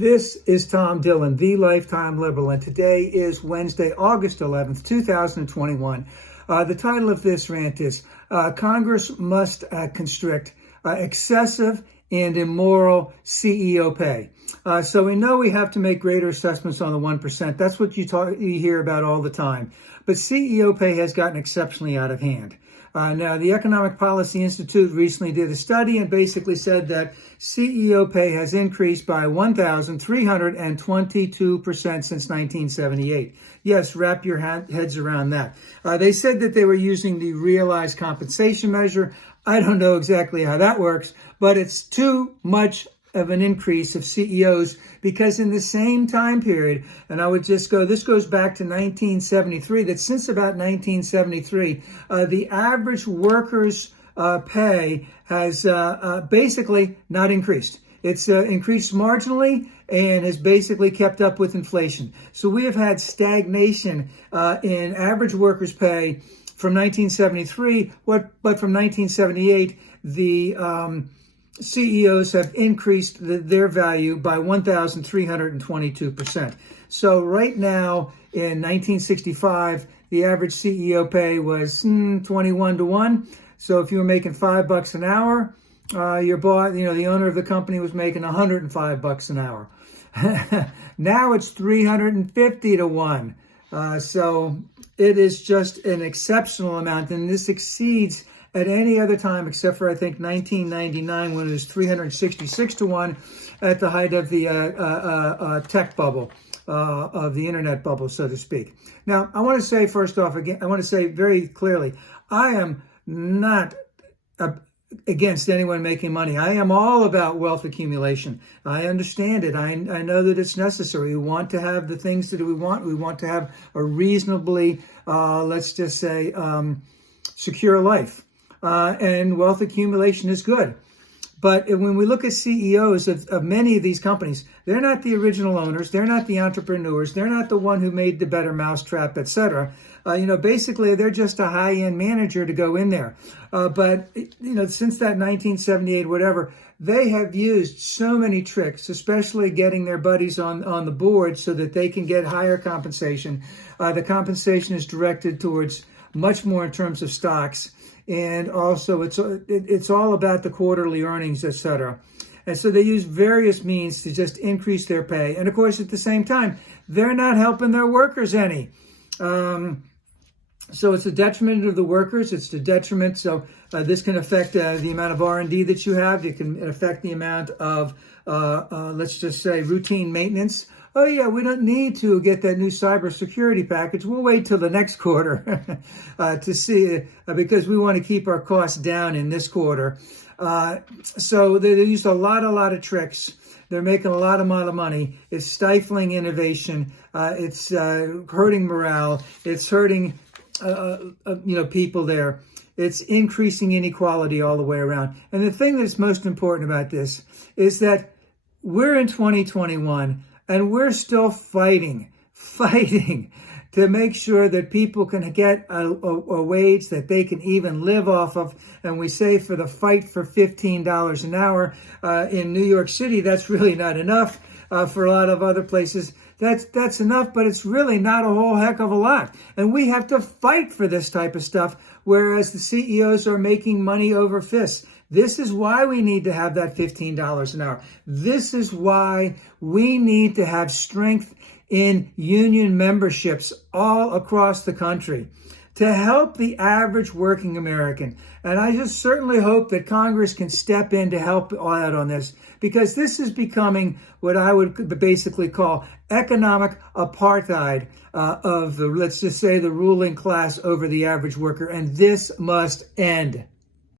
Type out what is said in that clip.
This is Tom Dillon, the Lifetime Liberal, and today is Wednesday, August 11th, 2021. The title of this rant is Congress Must Constrict Excessive and Immoral CEO Pay. So we know we have to make greater assessments on the 1%. That's what you hear about all the time. But CEO pay has gotten exceptionally out of hand. Now, the Economic Policy Institute recently did a study and basically said that CEO pay has increased by 1,322% since 1978. Yes, wrap your heads around that. They said that they were using the realized compensation measure. I don't know exactly how that works, but it's too much of an increase of CEOs because in the same time period, and I would just go, this goes back to 1973, that since about 1973, the average worker's pay has basically not increased. It's increased marginally and has basically kept up with inflation. So we have had stagnation in average workers' pay from 1973, but from 1978, the CEOs have increased their value by 1,322%. So right now, in 1965, the average CEO pay was 21 to 1. So if you were making $5 an hour, your boss, the owner of the company was making $105 an hour. Now it's 350 to 1. So it is just an exceptional amount, and this exceeds at any other time except for, I think, 1999 when it was 366 to 1 at the height of the tech bubble, of the internet bubble, so to speak. Now, I want to say first off, again, I want to say very clearly, I am not against anyone making money. I am all about wealth accumulation. I understand it. I know that it's necessary. We want to have the things that we want. We want to have a reasonably, let's just say, secure life. And wealth accumulation is good. But when we look at CEOs of many of these companies, they're not the original owners. They're not the entrepreneurs. They're not the one who made the better mousetrap, etc. Basically, they're just a high-end manager to go in there. But since that 1978, whatever, they have used so many tricks, especially getting their buddies on the board so that they can get higher compensation. The compensation is directed towards much more in terms of stocks. And also, it's all about the quarterly earnings, etc. And so they use various means to just increase their pay. And of course, at the same time, they're not helping their workers any. So it's a detriment of the workers. It's the detriment. So this can affect the amount of R&D that you have. It can affect the amount of, let's just say, routine maintenance. Oh, yeah, we don't need to get that new cybersecurity package. We'll wait till the next quarter to see, because we want to keep our costs down in this quarter. So they used a lot of tricks. They're making a lot of money. It's stifling innovation. It's hurting morale. It's hurting, people there. It's increasing inequality all the way around. And the thing that's most important about this is that we're in 2021. And we're still fighting to make sure that people can get a wage that they can even live off of. And we say for the fight for $15 an hour in New York City, that's really not enough. For a lot of other places, that's enough, but it's really not a whole heck of a lot. And we have to fight for this type of stuff, whereas the CEOs are making money over fists. This is why we need to have that $15 an hour. This is why we need to have strength in union memberships all across the country to help the average working American. And I just certainly hope that Congress can step in to help out on this, because this is becoming what I would basically call economic apartheid of the, let's just say, the ruling class over the average worker. And this must end.